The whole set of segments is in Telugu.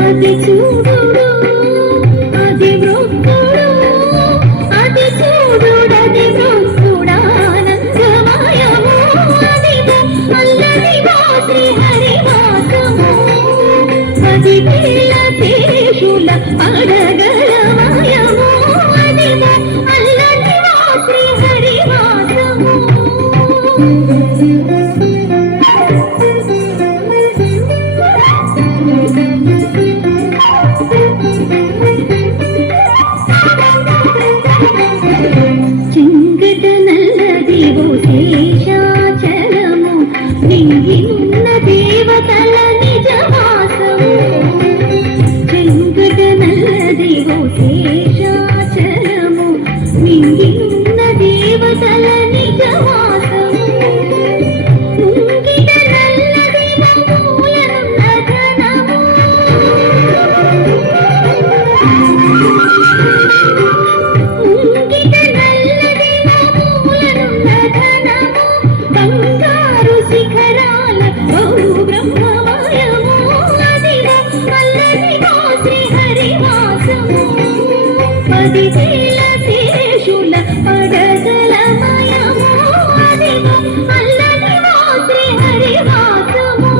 అది చూడు అది వృద్ధుడు అది చూడు అది వృద్ధుడానందమయము అదిగో అల్లదిగో శ్రీహరివాసము అది పిల్ల శేషుల అడగలమయము అదిగో అల్లదిగో శ్రీహరివాసము చింగట నల్లదివో శేషాచలము నింగినున్న దేవతల నిజవాసము చింగట నల్లదివో శేషాచలము నింగినున్న దేవతల నిజవాసము ముంగిట నల్లదివో మూలనున్న ధనము బంగారు శిఖరాల బహు బ్రహ్మమయము అదిగో అల్లదిగో శ్రీహరివాసము పదివేల శేషుల పడగలమయము అదిగో అల్లదిగో శ్రీహరివాసము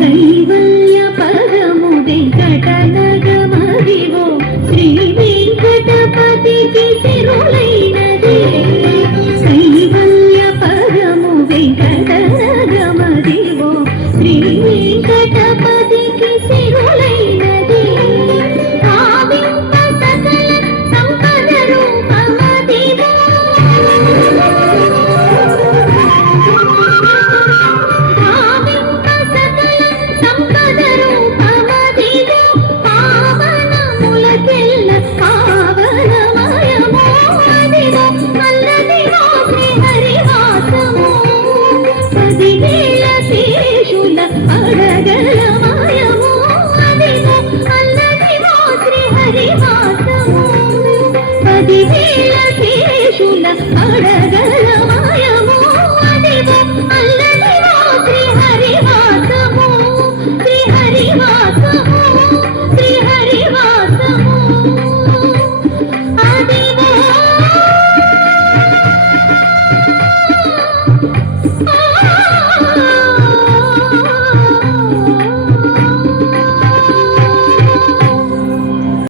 కైవల్య పదము వెంకటనగమదివో శ్రీ వెంకటపతికి సిరులైనది కైవల్య పదము వెంకటనగమదివో శ్రీ వెంకటపతికి సిరులైనది భావింప సకల సంపద రూపమదివో సంపద రూపమదిగో పావనములకెల్ల పావనమయము అదిగో అల్లదిగో శ్రీహరివాసము పదివేల శేషుల అడగలమయము అదిగో అల్లదిగో శ్రీహరివాసము పదివేల శేషుల అడగల